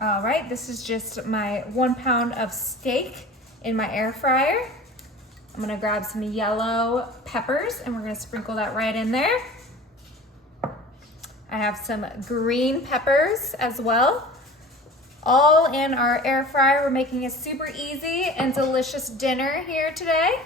All right, this is just my 1 pound of steak in my air fryer. I'm gonna grab some yellow peppers and we're gonna sprinkle that right in there. I have some green peppers as well. All in our air fryer. We're making a super easy and delicious dinner here today.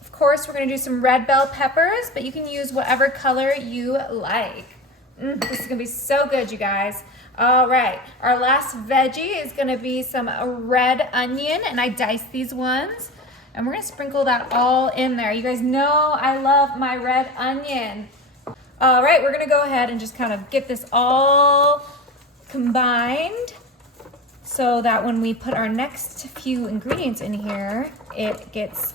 Of course, we're gonna do some red bell peppers, but you can use whatever color you like. This is gonna be so good, you guys. All right, our last veggie is gonna be some red onion, and I diced these ones. And we're gonna sprinkle that all in there. You guys know I love my red onion. All right, we're gonna go ahead and just kind of get this all combined so that when we put our next few ingredients in here, it gets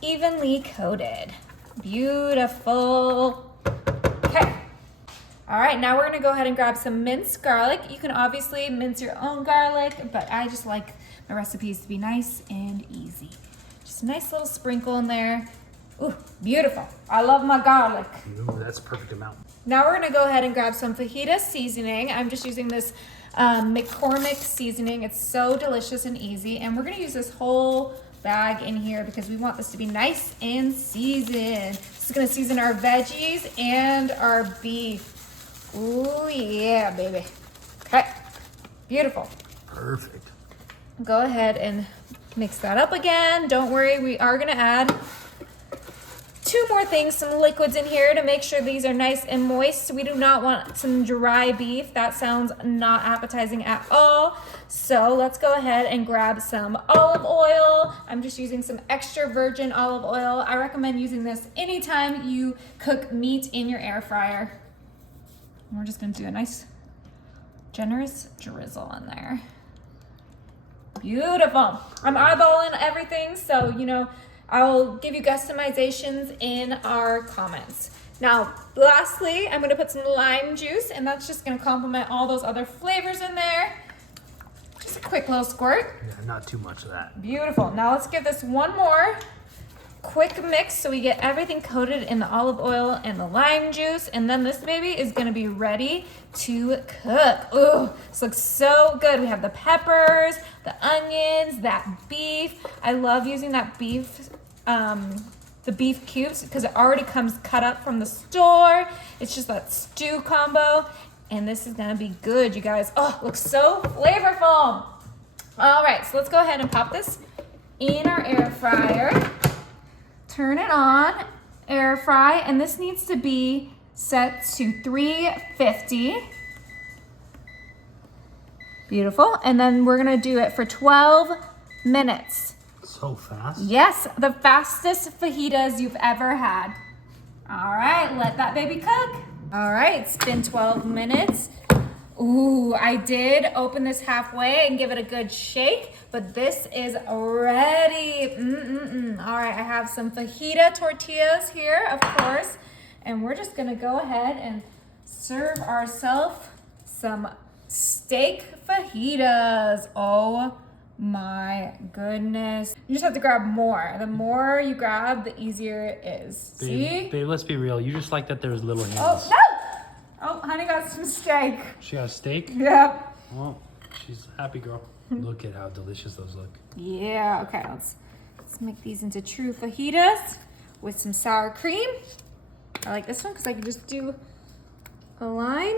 evenly coated. Beautiful. Okay. All right, now we're gonna go ahead and grab some minced garlic. You can obviously mince your own garlic, but I just like my recipes to be nice and easy. Just a nice little sprinkle in there. Ooh, beautiful. I love my garlic. Ooh, that's a perfect amount. Now we're gonna go ahead and grab some fajita seasoning. I'm just using this McCormick seasoning. It's so delicious and easy. And we're gonna use this whole bag in here because we want this to be nice and seasoned. This is gonna season our veggies and our beef. Ooh, yeah, baby. Okay, beautiful. Perfect. Go ahead and mix that up again. Don't worry, we are gonna add 2 more things, some liquids in here to make sure these are nice and moist. We do not want some dry beef. That sounds not appetizing at all. So let's go ahead and grab some olive oil. I'm just using some extra virgin olive oil. I recommend using this anytime you cook meat in your air fryer. And we're just gonna do a nice, generous drizzle in there. Beautiful. I'm eyeballing everything, so you know, I'll give you customizations in our comments. Now, lastly, I'm gonna put some lime juice, and that's just gonna complement all those other flavors in there. Just a quick little squirt. Yeah, not too much of that. Beautiful. Now let's give this one more quick mix so we get everything coated in the olive oil and the lime juice, and then this baby is gonna be ready to cook. Ooh, this looks so good. We have the peppers, the onions, that beef. I love using that beef, the beef cubes because it already comes cut up from the store. It's just that stew combo, and this is gonna be good, you guys. Oh, it looks so flavorful. All right, so let's go ahead and pop this in our air fryer. Turn it on, air fry, and this needs to be set to 350. Beautiful. And then we're gonna do it for 12 minutes. So fast? Yes, the fastest fajitas you've ever had. All right, let that baby cook. All right, it's been 12 minutes. Ooh, I did open this halfway and give it a good shake, but this is ready. All right, I have some fajita tortillas here, of course, and we're just gonna go ahead and serve ourselves some steak fajitas. Oh my goodness. You just have to grab more. The more you grab, the easier it is. See? Babe, let's be real. You just like that there's little hands. Oh, no! Oh, honey got some steak. She got a steak? Yep. Well, she's a happy girl. Look at how delicious those look. Yeah, okay, let's make these into true fajitas with some sour cream. I like this one because I can just do a line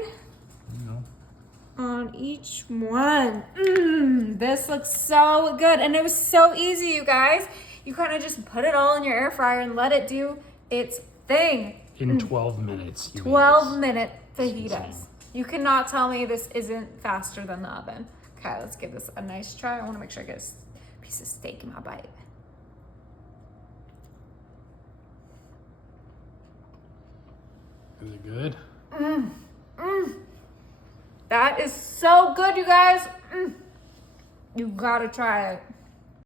on each one. This looks so good, and it was so easy, you guys. You kind of just put it all in your air fryer and let it do its thing. In 12 minutes. 12-minute fajitas. You cannot tell me this isn't faster than the oven. Okay, let's give this a nice try. I want to make sure I get a piece of steak in my bite. Is it good? That is so good, you guys. You gotta try it.